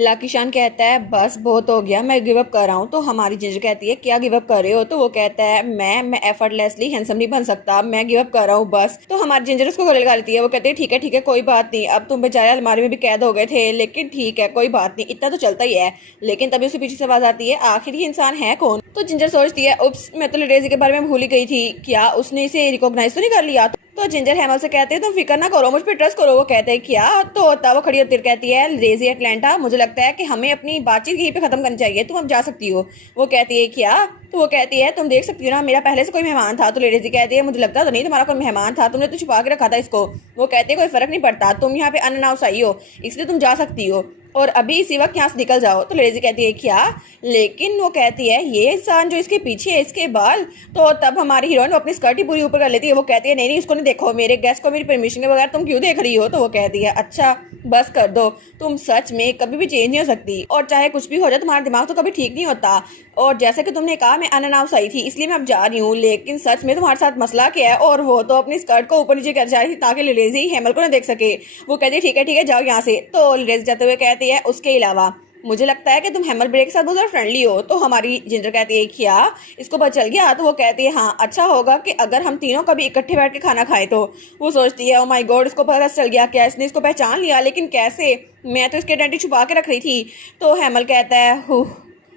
लाकीशान कहता है बस बहुत हो गया, मैं गिव अप कर रहा हूँ। तो हमारी जिंजर कहती है क्या गिव अप कर रहे हो? तो वो कहता है मैं एफर्टलेसली हैंडसम नहीं बन सकता, मैं गिव अप कर रहा हूँ बस। तो हमारी जिंजर उसको गले लगा लेती है। वो कहती है ठीक है कोई बात नहीं, अब तुम बेचारे अलमारी में भी कैद हो गए थे, लेकिन ठीक है कोई बात नहीं, इतना तो चलता ही है। लेकिन तभी उसे पीछे से आवाज आती है आखिर ये इंसान है कौन? तो जिंजर सोचती है उप्स, मैं तो लिडेजी के बारे में भूल ही गई थी, क्या उसने इसे रिकॉग्नाइज तो नहीं कर लिया? तो जिंजर हैमल से कहते हैं तुम फिक्र ना करो, मुझ पे ट्रस्ट करो। वो कहते हैं क्या? तो तब वो खड़ी होती कहती है लेजी एटलांटा, मुझे लगता है कि हमें अपनी बातचीत यहीं पे खत्म करनी चाहिए, तुम अब जा सकती हो। वो कहती है क्या? तो वो कहती है तुम देख सकती हो ना, मेरा पहले से कोई मेहमान था। तो लेडीज कहती है मुझे लगता तो नहीं तुम्हारा कोई मेहमान था, तुमने तो छुपा के रखा था इसको। वो कहती है कोई फर्क नहीं पड़ता, तुम यहाँ पे अनअनाउंस आई हो इसलिए तुम जा सकती हो और अभी इसी वक्त यहाँ से निकल जाओ। तो लेडीज कहती है क्या? लेकिन वो कहती है ये इंसान जो इसके पीछे है इसके बाल। तो तब हमारी हीरोइन अपनी स्कर्ट ही पूरी ऊपर कर लेती है। वो कहती है नहीं इसको नहीं देखो, मेरे गेस्ट को मेरी परमिशन के बगैर तुम क्यों देख रही हो? तो वो कहती है अच्छा बस कर दो, तुम सच में कभी भी चेंज नहीं हो सकती और चाहे कुछ भी हो जाए तुम्हारा दिमाग तो कभी ठीक नहीं होता। और जैसे कि तुमने कहा मैं अनअनाउंस आई थी इसलिए मैं अब जा रही हूँ, लेकिन सच में तुम्हारे साथ मसला क्या है? और वो तो अपनी स्कर्ट को ऊपर नीचे कर जा रही थी ताकि लेडीज हेमल को ना देख सके। वो कहती है ठीक है जाओ यहाँ से। तो लेडीज जाते हुए कहती है उसके अलावा मुझे लगता है कि तुम हेमल ब्रेक के साथ बहुत ज़्यादा फ्रेंडली हो। तो हमारी जिंजर कहती है क्या इसको पता चल गया? तो वो कहती है हाँ अच्छा होगा कि अगर हम तीनों कभी इकट्ठे बैठ के खाना खाएं। तो वो सोचती है ओ माय गॉड इसको पता चल गया, क्या इसने इसको पहचान लिया? लेकिन कैसे? मैं तो इसकी आइडेंटिटी छुपा के रख रही थी। तो हेमल कहता है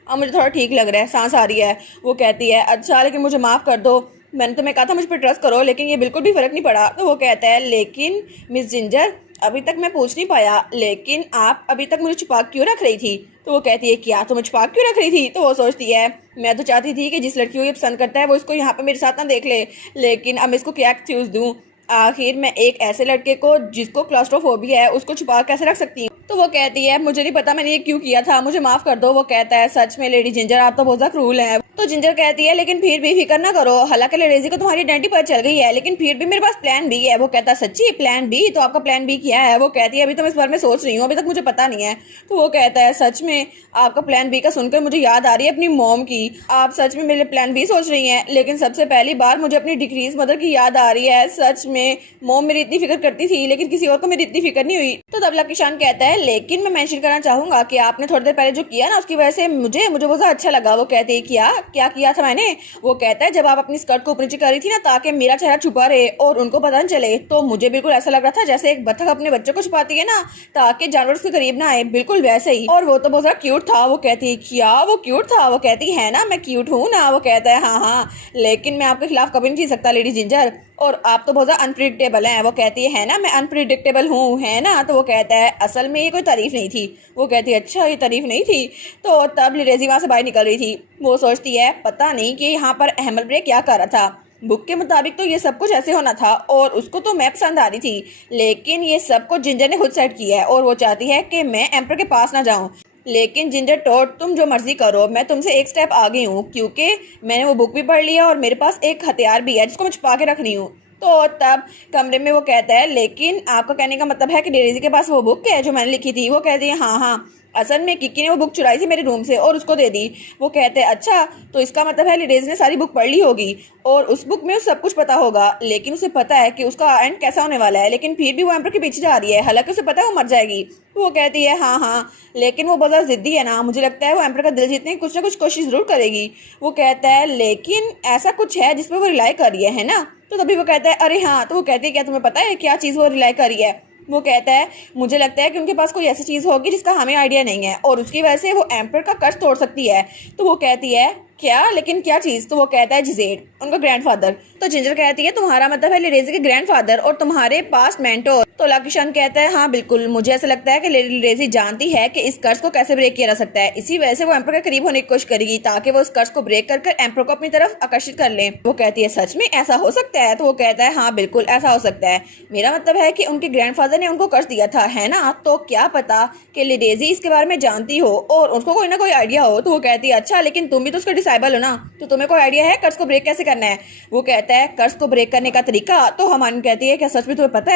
अब मुझे थोड़ा ठीक लग रहा है, सांस आ रही है। वो कहती है अच्छा लेकिन मुझे माफ़ कर दो, मैंने तुम्हें कहा था मुझ पर ट्रस्ट करो, लेकिन ये बिल्कुल भी फर्क नहीं पड़ा। तो वो कहता है लेकिन मिस जिंजर अभी तक मैं पूछ नहीं पाया, लेकिन आप अभी तक मुझे छुपा क्यों रख रही थी? तो वो कहती है क्या तुम्हें छुपा क्यों रख रही थी? तो वो सोचती है मैं तो चाहती थी कि जिस लड़की को ये पसंद करता है वो इसको यहाँ पे मेरे साथ ना देख ले, लेकिन अब मैं इसको क्या एक्सक्यूज दूँ? आखिर मैं एक ऐसे लड़के को जिसको क्लास्ट्रोफोबिया है उसको छुपा कैसे रख सकती हूँ? तो वो कहती है मुझे नहीं पता मैंने ये क्यों किया था, मुझे माफ कर दो। वो कहता है सच में लेडी जिंजर आप तो बहुत ज्यादा क्रूल है। तो जिंजर कहती है लेकिन फिर भी फिक्र ना करो, हालांकि लेडीजी को तुम्हारी आइडेंटिटी पता चल गई है, लेकिन फिर भी मेरे पास प्लान बी है। वो कहता है सच्ची प्लान बी? तो आपका प्लान बी क्या है? वो कहती है अभी तो मैं इस बारे में सोच रही हूँ, अभी तक मुझे पता नहीं है। तो वो कहता है सच में? आपका प्लान बी का सुनकर मुझे याद आ रही है अपनी मॉम की, आप सच में मेरे प्लान बी सोच रही हैं? लेकिन सबसे पहली बार मुझे अपनी डिक्रीज मदर की याद आ रही है, सच में मॉम मेरी इतनी फिक्र करती थी लेकिन किसी और को मेरी इतनी फिक्र नहीं हुई। तो तब लाकीशान कहता है लेकिन मैं मेंशन करना चाहूंगा कि आपने थोड़ी देर पहले जो किया ना उसकी वजह से मुझे बहुत ज्यादा अच्छा लगा। वो कहते हैं क्या किया था मैंने? वो कहता है जब आप अपनी स्कर्ट को ऊपर नीचे कर रही थी ना ताकि मेरा चेहरा छुपा रहे और उनको पता न चले, तो मुझे बिल्कुल ऐसा लग रहा था जैसे एक बत्तख अपने बच्चे को छुपाती है ना ताकि जानवर उसके करीब ना आए, बिल्कुल वैसे ही। और वो तो बहुत ज्यादा क्यूट था। वो कहती है क्या वो क्यूट था? वो कहती है ना मैं क्यूट हूँ ना? वो कहता है हाँ लेकिन मैं आपके खिलाफ कभी नहीं जी सकता लेडी जिंजर, और आप तो बहुत ज्यादा अनप्रिडिक्टेबल हैं। वो कहती है ना मैं अनप्रिडिक्टेबल हूँ है ना? तो वो कहता है असल में ये कोई तारीफ नहीं थी। वो कहती है अच्छा ये तारीफ नहीं थी? तो तब लिडेजी वहां से बाहर निकल रही थी। वो सोचती है पता नहीं कि यहाँ पर हेमल ब्रेक क्या कर रहा था, बुक के मुताबिक तो ये सब कुछ ऐसे होना था और उसको तो मैं पसंद आ रही थी, लेकिन ये सब कुछ जिंजर ने खुद सेट किया है और वो चाहती है कि मैं एम्पर के पास ना जाऊं। लेकिन जिंजर टोट तुम जो मर्जी करो, मैं तुमसे एक स्टेप आगे हूँ क्योंकि मैंने वो बुक भी पढ़ लिया और मेरे पास एक हथियार भी है जिसको मैं छुपा के रख रही हूँ। तो तब कमरे में वो कहता है लेकिन आपका कहने का मतलब है कि डेजी के पास वो बुक है जो मैंने लिखी थी? वो कहती है हाँ असल में किक्की ने वो बुक चुराई थी मेरे रूम से और उसको दे दी। वो कहते हैं अच्छा तो इसका मतलब है डेजी ने सारी बुक पढ़ ली होगी और उस बुक में सब कुछ पता होगा, लेकिन उसे पता है कि उसका एंड कैसा होने वाला है, लेकिन फिर भी वो एम्पर के पीछे जा रही है हालांकि उसे पता है वो मर जाएगी। तो वो कहती है हाँ लेकिन वो बहुत ज़्यादा जिद्दी है ना, मुझे लगता है वो एम्पर का दिल जीतने की कुछ ना कुछ कोशिश जरूर करेगी। वो कहता है लेकिन ऐसा कुछ है जिसपे वो रिलाई कर रही है ना? तो तभी वो कहता है अरे हाँ। तो वो कहती है क्या तुम्हें पता है क्या चीज़ वो रिलाई कर रही है? वो कहता है मुझे लगता है कि उनके पास कोई ऐसी चीज़ होगी जिसका हमें आइडिया नहीं है और उसकी वजह से वो एम्पर का कर्ज तोड़ सकती है। तो वो कहती है क्या? लेकिन क्या चीज़? तो वो कहता है जिजेड, उनका ग्रैंडफादर। तो जिंजर कहती है तुम्हारा मतलब है लेडेजी के ग्रैंडफादर और तुम्हारे पास्ट मेंटोर। तो लाकीशान कहता है हाँ बिल्कुल, मुझे ऐसा लगता है कि लेडी लेडेजी जानती है कि इस कर्ज को कैसे ब्रेक किया जा सकता है, इसी वजह से वो एम्पर के करीब होने की कोशिश करेगी ताकि वो इस कर्ज को ब्रेक कर एम्पर को अपनी तरफ आकर्षित कर ले। वो कहती है सच में ऐसा हो सकता है? तो वो कहता है हाँ बिल्कुल ऐसा हो सकता है, मेरा मतलब है कि उनके ग्रैंडफादर ने उनको कर्ज दिया था है ना? तो क्या पता कि लेडेजी इसके बारे में जानती हो और उसको कोई ना कोई आइडिया हो। तो वो कहती है अच्छा लेकिन तुम भी तो उसका डिसाइबल हो ना, तो तुम्हें कोई आइडिया है कर्ज को ब्रेक कैसे करना है? वो कहता है कर्ज को ब्रेक करने का तरीका? तो हमारी कहती है क्या सच में तुम्हें पता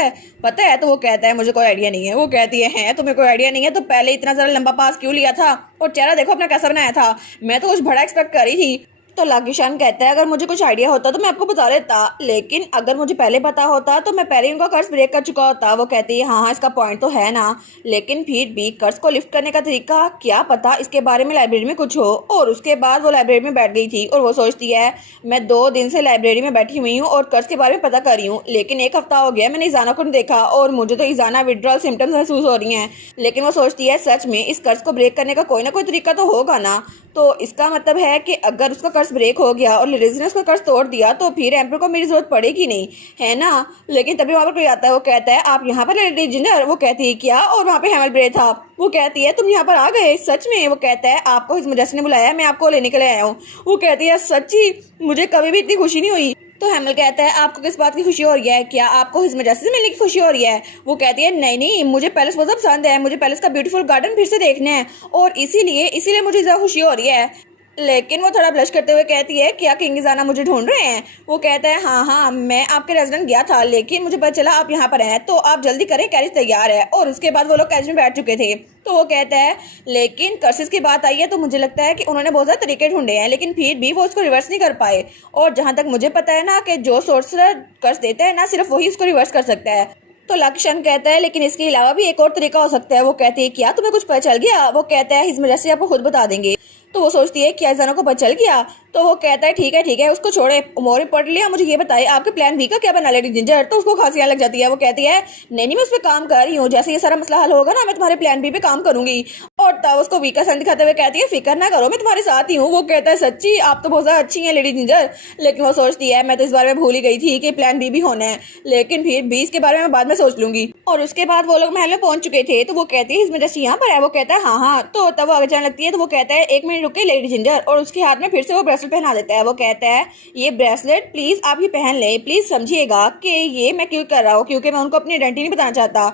है? तो वो कहता है मुझे कोई आइडिया नहीं है। वो कहती है तुम्हें कोई आइडिया नहीं है तो पहले इतना ज़रा लंबा पास क्यों लिया था और चेहरा देखो अपना कैसा बनाया था, मैं तो कुछ बड़ा एक्सपेक्ट कर रही थी। तो लाकीशान कहता है अगर मुझे कुछ आइडिया होता तो मैं आपको बता देता, लेकिन अगर मुझे पहले पता होता तो मैं पहले ही उनका कर्ज ब्रेक कर चुका होता। वो कहती है हाँ हाँ इसका पॉइंट तो है ना, लेकिन फिर भी कर्ज को लिफ्ट करने का तरीका क्या पता इसके बारे में लाइब्रेरी में कुछ हो। और उसके बाद वो लाइब्रेरी में बैठ गई थी और वो सोचती है मैं 2 दिन से लाइब्रेरी में बैठी हुई हूँ और कर्ज के बारे में पता कर रही हूँ, लेकिन 1 हफ्ता हो गया मैंने इजाना को नहीं देखा और मुझे तो इजाना विड्रॉल सिम्टम्स महसूस हो रही हैं। लेकिन वो सोचती है सच में इस कर्ज को ब्रेक करने का कोई ना कोई तरीका तो होगा ना। तो इसका मतलब है कि अगर उसका कर्ज ब्रेक हो गया और लेडीज ने उसका कर्ज तोड़ दिया तो फिर एम्पर को मेरी जरूरत पड़ेगी नहीं, है ना। लेकिन तभी वहाँ पर कोई आता है, वो कहता है आप यहाँ पर लेडी जिंजर। वो कहती है क्या, और वहाँ पे हेमल ब्रे था। वो कहती है तुम यहाँ पर आ गए सच में। वो कहता है आपको हिज मुजस्सिम ने बुलाया, मैं आपको लेने के लिए आया हूँ। वो कहती है सच्ची, मुझे कभी भी इतनी खुशी नहीं हुई। तो हेमल कहता है आपको किस बात की खुशी हो रही है, क्या आपको हिज मुजस्सिम से मिलने की खुशी हो रही है। वो कहती है नहीं नहीं, मुझे पैलेस बहुत पसंद है, मुझे पैलेस का ब्यूटीफुल गार्डन फिर से देखना है और इसीलिए मुझे ज़्यादा खुशी हो रही है। लेकिन वो थोड़ा ब्लश करते हुए कहती है क्या किंग ज़ाना मुझे ढूंढ रहे हैं। वो कहता है हाँ हाँ मैं आपके रेजिडेंट गया था, लेकिन मुझे पता चला आप यहाँ पर हैं, तो आप जल्दी करें कैरिज तैयार है। और उसके बाद वो लोग कैरिज में बैठ चुके थे। तो वो कहता है लेकिन कर्सेस की बात आई है तो मुझे लगता है कि उन्होंने बहुत ज़्यादा तरीके ढूंढे हैं, लेकिन फिर भी वो उसको रिवर्स नहीं कर पाए। और जहाँ तक मुझे पता है ना कि जो सोर्सर कर्ज देता है ना सिर्फ वही उसको रिवर्स कर सकता है। तो लाकीशान कहता है लेकिन इसके अलावा भी एक और तरीका हो सकता है। वो कहती है क्या तुम्हें कुछ पता चल गया। वो कहता है हिज मुजस्सिम आपको खुद बता देंगे। तो वो सोचती है क्या ज़ाना को पता चल गया। तो वो कहता है ठीक है उसको छोड़े, मोरी पढ़ लिया, मुझे ये बताइए आपके प्लान बी का क्या बना लेडी जिंजर। तो उसको खांसी आने लग जाती है। वो कहती है नहीं मैं उस पर काम कर रही हूँ, जैसे ये सारा मसला हल होगा ना मैं तुम्हारे प्लान बी पे काम करूंगी। और तब उसको वीका सन दिखाते हुए कहती है फिक्र ना करो मैं तुम्हारे साथ ही हूँ। वो कहता है सच्ची आप तो बहुत ज़्यादा अच्छी हैं लेडी जिंजर। लेकिन वो सोचती है मैं तो इस बारे में भूल ही गई थी कि प्लान बी भी होना है, लेकिन फिर बी इसके बारे में बाद में सोच लूंगी। और उसके बाद वो लोग महल में पहुंच चुके थे। तो वो कहती है इसमें जैसे यहाँ पर है। वो कहता है हाँ हाँ। तो तब वो आगे जाने लगती है। तो वो कहता है 1 मिनट रुके लेडी जिंजर, और उसके हाथ में फिर से वो ब्रेसलेट पहना देता है। वो कहता है ये ब्रेसलेट प्लीज आप ही पहन ले, प्लीज समझिएगा कि ये मैं क्यों कर रहा हूँ, क्योंकि मैं उनको अपनी आइडेंटिटी नहीं बताना चाहता।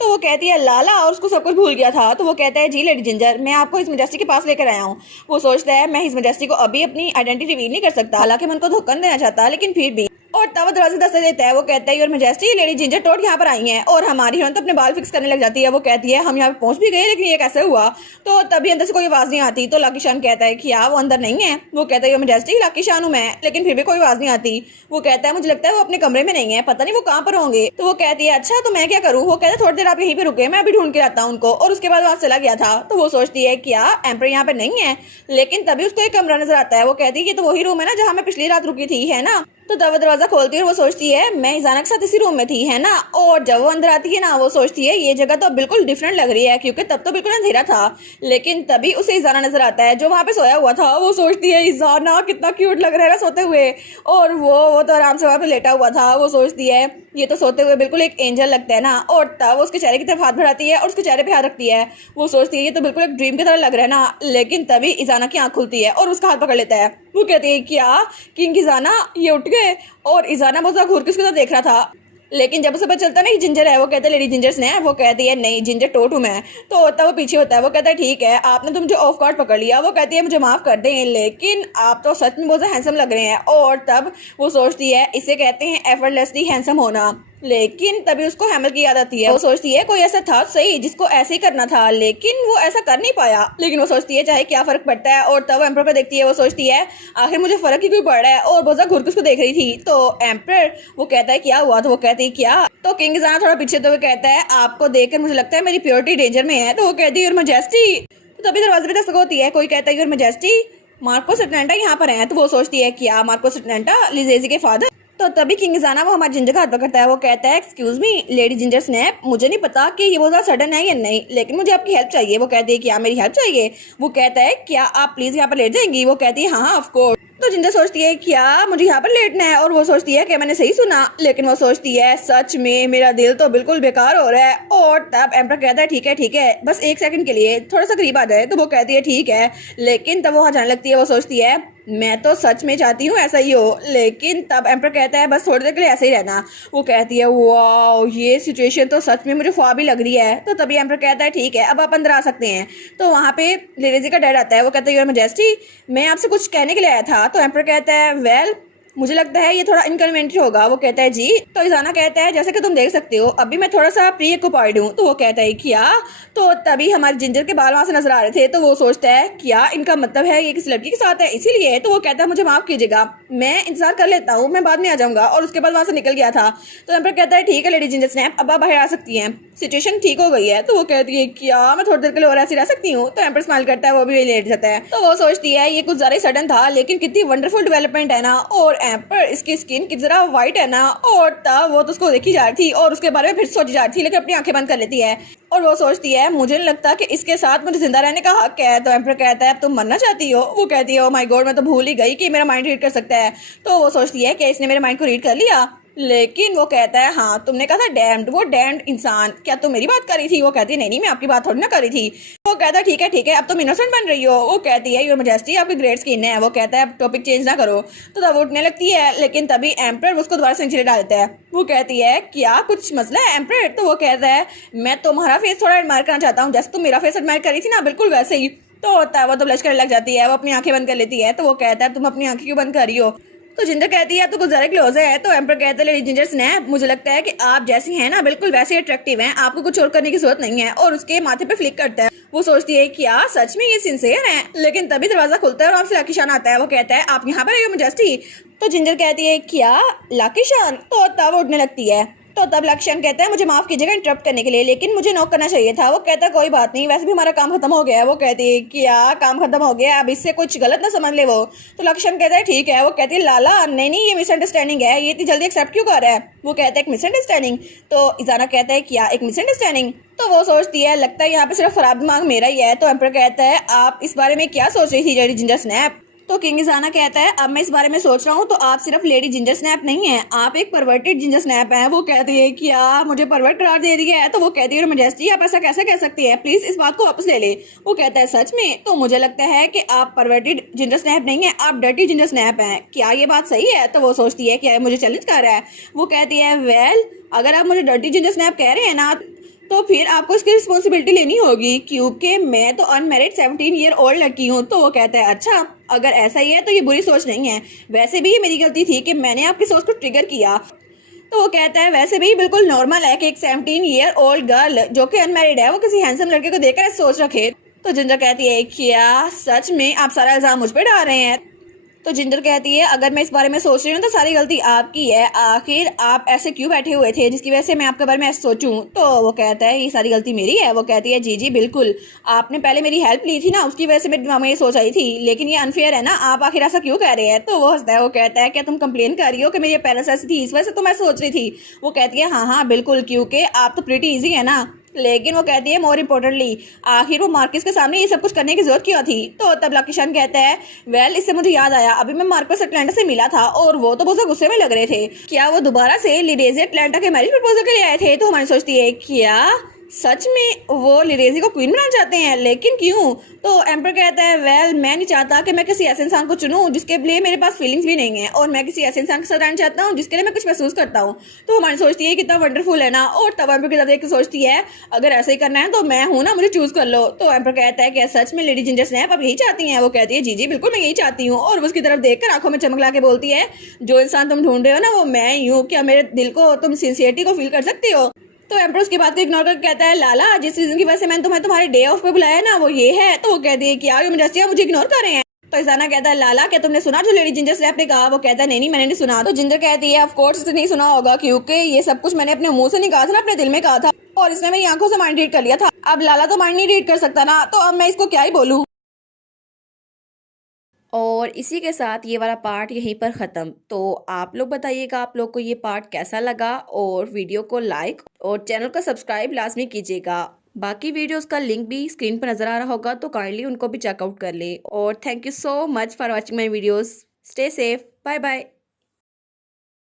तो वो कहती है लाला, और उसको सब कुछ भूल गया था। तो वो कहता है जी लेडी जिंजर मैं आपको हिज मैजेस्टी के पास लेकर आया हूँ। वो सोचता है मैं हिज मैजेस्टी को अभी अपनी आइडेंटिटी रिवील नहीं कर सकता, हालांकि मैं उनको धोखा नहीं देना चाहता, लेकिन फिर भी। और तब दरवाजे दस्तक देता है। वो कहता है your majesty lady ginger toad यहाँ पर आई हैं और हमारी हीरोइन तो अपने बाल फिक्स करने लग जाती है। वो कहती है हम यहाँ पे पहुंच भी गए लेकिन ये कैसे हुआ। तो तभी अंदर से कोई आवाज नहीं आती। तो लाकीशान कहता है कि वो अंदर नहीं है। वो कहता है योर मैजेस्टी लाकीशान हूँ मैं, लेकिन फिर भी कोई आवाज नहीं आती। वो कहता है मुझे लगता है वो अपने कमरे में नहीं है, पता नहीं वो कहाँ पर होंगे। तो वो कहती है अच्छा तो मैं क्या करूँ। वो कहता है थोड़ी देर आप यहीं पे रुके, मैं अभी ढूंढ के आता हूँ उनको। और उसके बाद वहां चला गया था। तो वो सोचती है क्या एम्पर यहाँ पे नहीं है, लेकिन तभी उसको एक कमरा नजर आता है। वो कहती है ये तो वही रूम है ना जहाँ मैं पिछली रात रुकी थी, है ना। तो तब वो दरवाजा खोलती है और वो सोचती है मैं इजाना के साथ इसी रूम में थी, है ना। और जब वो अंदर आती है ना वो सोचती है ये जगह तो बिल्कुल डिफरेंट लग रही है, क्योंकि तब तो बिल्कुल अंधेरा था। लेकिन तभी उसे इजाना नजर आता है जो वहां पे सोया हुआ था। वो सोचती है इजाना कितना क्यूट लग रहा है सोते हुए, और वो तो आराम से वहां पे लेटा हुआ था। वो सोचती है ये तो सोते हुए बिल्कुल एक एंजल लगता है ना। और तब वो उसके चेहरे की तरफ हाथ बढ़ाती है और उसके चेहरे पे हाथ रखती है। वो सोचती है ये तो बिल्कुल एक ड्रीम की तरह लग रहा है ना। लेकिन तभी इजाना की आंख खुलती है और उसका हाथ पकड़ लेता है। वो कहती है क्या किंग इजाना, ये उठ गए। और इजाना बहुत ज्यादा घूर के उसकी तरफ देख रहा था, लेकिन जब उसे पता चलता है ना कि जिंजर है, वो कहते हैं लेडी जिंजर्स ने। वो कहती है नहीं जिंजर टोट हूँ मैं। तो तब वो पीछे होता है। वो कहता है ठीक है आपने तो मुझे ऑफ गार्ड पकड़ लिया। वो कहती है मुझे माफ कर दें, लेकिन आप तो सच में बहुत हैंडसम लग रहे हैं। और तब वो सोचती है इसे कहते हैं एफर्टलेसली हैंडसम होना। लेकिन तभी उसको हैमल की याद आती है। वो सोचती है कोई ऐसा था सही जिसको ऐसे ही करना था, लेकिन वो ऐसा कर नहीं पाया। लेकिन वो सोचती है चाहे क्या फर्क पड़ता है। और तब एम्पर पे देखती है। वो सोचती है आखिर मुझे फर्क ही क्यों पड़ रहा है। और बहुत ज्यादा घुर के उसको देख रही थी। तो एम्पर वो कहता है क्या हुआ। तो वो कहती है क्या। तो किंग इजाना थोड़ा पीछे तो वो कहता है आपको देखकर मुझे लगता है मेरी प्योरिटी डेंजर में है। तो वो कहती है योर मैजेस्टी। तो तभी दरवाजे पे दस्तक होती है। कोई कहता है योर मैजेस्टी मार्को सेटनेंटा यहाँ पर है। तो वो सोचती है क्या मार्को सेटनेंटा लिजेजी के फादर। तो तभी किंग इजाना वो हमारे जिंजर का हाथ पकड़ता है। वो कहता है excuse me lady ginger snap, मुझे नहीं पता कि ये बहुत ज़्यादा सडन है या नहीं, लेकिन मुझे आपकी हेल्प चाहिए। वो कहती है क्या मेरी हेल्प चाहिए। वो कहता है क्या आप प्लीज यहाँ पर लेट जाएंगी। वो कहती है हाँ ऑफ कोर्स। तो जिंजर सोचती है क्या मुझे यहाँ पर लेटना है। और वो सोचती है कि मैंने सही सुना, लेकिन वो सोचती है सच में मेरा दिल तो बिल्कुल बेकार हो रहा है। और तब एम्पर कहता है ठीक है बस 1 सेकंड के लिए थोड़ा सा करीब आ जाए। तो वो कहती है ठीक है, लेकिन तब वो वहाँ जाने लगती है। वो सोचती है मैं तो सच में चाहती हूँ ऐसा ही हो, लेकिन तब एम्पर कहता है बस थोड़ी देर के लिए ऐसे ही रहना। वो कहती है वाओ ये सिचुएशन तो सच में मुझे ख्वाब ही लग रही है। तो तभी एम्पर कहता है ठीक है अब आप अंदर आ सकते हैं। तो वहाँ पे लेडीजी का डैड आता है। वो कहता है योर मैजेस्टी मैं आपसे कुछ कहने के लिए आया था। तो एम्पर कहता है वेल मुझे लगता है ये थोड़ा इनकन्वीनियंट होगा। वो कहता है जी। तो इजाना कहता है जैसे कि तुम देख सकते हो अभी मैं थोड़ा सा प्री ऑक्यूपाइड हूँ। तो वो कहता है क्या? तो तभी हमारे जिंजर के बाल वहां से नजर आ रहे थे। तो वो सोचता है क्या इनका मतलब है ये किसी लड़की के साथ है इसीलिए। तो वो कहता है मुझे माफ कीजिएगा, मैं इंतजार कर लेता हूँ, मैं बाद में आ जाऊंगा। और उसके बाद वहां से निकल गया था। तो एम्पर कहता है ठीक है लेडी जिंजर स्नैप, अब आप बाहर आ सकती हैं, सिचुएशन ठीक हो गई है। तो वो कहती है क्या मैं थोड़ी देर के लिए और ऐसी रह सकती हूँ? तो एम्पर स्माइल करता है, वो भी लेट जाता है। तो वो सोचती है ये कुछ ज्यादा ही सडन था, लेकिन कितनी वंडरफुल डेवलपमेंट है ना। और एम्पर इसकी स्किन कितनी जरा व्हाइट है ना। और तब वो तो उसको देखी जा रही थी और उसके बारे में फिर सोची जा रही थी, लेकिन अपनी आंखें बंद कर लेती है। और वो सोचती है मुझे नहीं लगता कि इसके साथ मुझे जिंदा रहने का हक है। तो एम्पर कहता है अब तुम मरना चाहती हो? वो कहती है ओ माय गॉड, मैं तो भूल ही गई कि मेरा माइंड रीड कर सकता है। तो वो सोचती है कि इसने मेरे माइंड को रीड कर लिया। लेकिन वो कहता है हाँ तुमने कहा था डैम्ड, वो डैम्ड इंसान, क्या तुम मेरी बात कर रही थी? वो कहती है नहीं मैं आपकी बात थोड़ी ना कर रही थी। वो कहता है ठीक है अब तुम इनोसेंट बन रही हो। वो कहती है योर मैजेस्टी आपकी ग्रेट स्किन है। वो कहता है अब टॉपिक चेंज ना करो। तो तब वो उठने लगती है, लेकिन तभी एम्पर उसको दोबारा सेंचुरी डाल देता है। वो कहती है क्या कुछ मसला है एम्पर? तो वो कहता है मैं तुम्हारा फेस थोड़ा एडमायर करना चाहता हूँ, जैसे तुम मेरा फेस एडमायर करी थी ना बिल्कुल वैसे ही। तो होता है वो तो ब्लश करने लग जाती है, वो अपनी आंखें बंद कर लेती है। तो वो कहता है तुम अपनी आंखें क्यों बंद कर रही हो? तो जिंजर कहती है तो कुछ ज्यादा क्लोज है। तो एम्पर कहता है लेडी जिंजर स्नैप, मुझे लगता है कि आप जैसी हैं ना बिल्कुल वैसे अट्रैक्टिव हैं, आपको कुछ और करने की जरूरत नहीं है। और उसके माथे पे फ्लिक करता है। वो सोचती है क्या सच में ये सिंसियर है? लेकिन तभी दरवाजा खुलता है और आपसे लाकी शान आता है। वो कहता है आप यहाँ पर आई हो मैजेस्टी? तो जिंजर कहती है क्या लाकी शान? तो तब वो उठने लगती है। तो तब लक्ष्यन कहता है मुझे माफ कीजिएगा इंटरप्ट करने के लिए, लेकिन मुझे नॉक करना चाहिए था। वो कहता है कोई बात नहीं, वैसे भी हमारा काम खत्म हो गया है। वो कहती है क्या काम खत्म हो गया, अब इससे कुछ गलत ना समझ ले। वो तो लक्ष्यन कहता है ठीक है। वो कहती है लाला नहीं ये मिसअंडरस्टैंडिंग है, ये इतनी जल्दी एक्सेप्ट क्यों कर रहा है? वो कहता है एक मिसअंडरस्टैंडिंग? तो इजाना कहता है क्या एक मिसअंडरस्टैंडिंग? तो वो सोचती है लगता है यहाँ पे सिर्फ खराब दिमाग मेरा ही है। तो एम्पर कहता है आप इस बारे में क्या सोच रही थी लेडी जिंजर स्नैप? तो किंग इजाना कहता है अब मैं इस बारे में सोच रहा हूँ तो आप सिर्फ लेडी जिंजर स्नैप नहीं है, आप एक परवर्टेड जिंजर स्नैप है। वो कहती है क्या मुझे परवर्ट करार दे दिया है? तो वो कहती है मैजेस्टी आप ऐसा कैसे कह सकती है, प्लीज इस बात को वापस ले ले। वो कहता है सच में? तो मुझे लगता है कि आप परवर्टेड जिंजर स्नैप नहीं है, आप डर्टी जिंजर स्नैप हैं, क्या ये बात सही है? तो वो सोचती है क्या मुझे चैलेंज कर रहा है? वो कहती है वेल अगर आप मुझे डर्टी जिंजर स्नैप कह रहे हैं ना तो फिर आपको इसकी रिस्पॉन्सिबिलिटी लेनी होगी, क्योंकि मैं तो अनमैरिड 17 ईयर ओल्ड लड़की हूँ। तो वो कहता है अच्छा अगर ऐसा ही है तो ये बुरी सोच नहीं है, वैसे भी ये मेरी गलती थी कि मैंने आपकी सोच को ट्रिगर किया। तो वो कहता है वैसे भी बिल्कुल नॉर्मल है कि एक 17 ईयर ओल्ड गर्ल जो कि अनमैरिड है वो किसी हैंडसम लड़के को देखकर सोच रखे। तो जिंजर कहती है क्या सच में आप सारा इल्जाम मुझ पे डाल रहे हैं? तो जिंजर कहती है अगर मैं इस बारे में सोच रही हूँ तो सारी गलती आपकी है, आखिर आप ऐसे क्यों बैठे हुए थे जिसकी वजह से मैं आपके बारे में ऐसे सोचूं? तो वो कहता है ये सारी गलती मेरी है। वो कहती है जी बिल्कुल, आपने पहले मेरी हेल्प ली थी ना उसकी वजह से मेरे दिमाग में ये सोच आई थी, लेकिन ये अनफेयर है ना, आप आखिर ऐसा क्यों कह रहे हैं? तो वो हंसता है। वो कहता है क्या तुम कंप्लेन कर रही हो कि मेरी पेरेंट्स ऐसी थी इस वजह से तो मैं सोच रही थी? वो कहती है हाँ बिल्कुल, क्योंकि आप तो प्रीटी ईजी है ना। लेकिन वो कहती है मोर इम्पोर्टेंटली आखिर वो मार्कस के सामने ये सब कुछ करने की जरूरत क्यों थी? तो तब लकीशान कहता है वेल इससे मुझे याद आया अभी मैं मार्कस अटलांटा से मिला था और वो तो बहुत गुस्से में लग रहे थे, क्या वो दोबारा से लिरेजी अटलांटा के मैरिज प्रपोजल के लिए आए थे? तो हमारी सोचती है क्या सच में वो लिरेजी को क्वीन बनाना चाहते हैं, लेकिन क्यों? तो एम्पर कहता है वेल मैं नहीं चाहता कि मैं किसी ऐसे इंसान को चुनूं जिसके लिए मेरे पास फीलिंग्स भी नहीं है, और मैं किसी ऐसे इंसान के साथ रहना चाहता हूं जिसके लिए मैं कुछ महसूस करता हूं। तो हमारी सोचती है कितना वंडरफुल है ना। और तब एम्पर की तरफ देख के सोचती है अगर ऐसा ही करना है तो मैं हूं ना, मुझे चूज कर लो। तो एम्पर कहता है कि सच में लेडी जिंजर स्नैप आप यही चाहती हैं? वो कहती है जी बिल्कुल मैं यही चाहती हूँ। और उसकी तरफ देखकर आंखों में चमक ला के बोलती है जो इंसान तुम ढूंढ रहे हो ना वो मैं ही हूँ, क्या मेरे दिल को तुम सिंसियरिटी को फील कर सकती हो? तो एम्पर उसकी बात को इग्नोर करके कहता है लाला जिस रीजन की वजह से मैंने तुम्हें तुम्हारे डे ऑफ पे बुलाया ना वो ये है। तो वो कहती है क्या मुझे इग्नोर कर रहे हैं? तो इजाना कहता है लाला क्या तुमने सुना जो लेडी जिंजर स्नैप ने कहा? वो कहता है नहीं मैंने नहीं सुना। तो जिंजर कहती है ऑफ कोर्स इसने नहीं सुना होगा, क्योंकि ये सब कुछ मैंने अपने मुंह से नहीं कहा था ना, अपने दिल में कहा था, और इसने मेरी आंखों से माइंड रीड कर लिया था। अब लाला तो माइंड नहीं रीड कर सकता ना, तो अब मैं इसको क्या ही बोलूं। और इसी के साथ ये वाला पार्ट यहीं पर ख़त्म। तो आप लोग बताइएगा आप लोग को ये पार्ट कैसा लगा, और वीडियो को लाइक और चैनल को सब्सक्राइब लाजमी कीजिएगा। बाकी वीडियोस का लिंक भी स्क्रीन पर नज़र आ रहा होगा तो काइंडली उनको भी चेकआउट कर ले। और thank you so much for watching my videos. Stay safe, bye bye.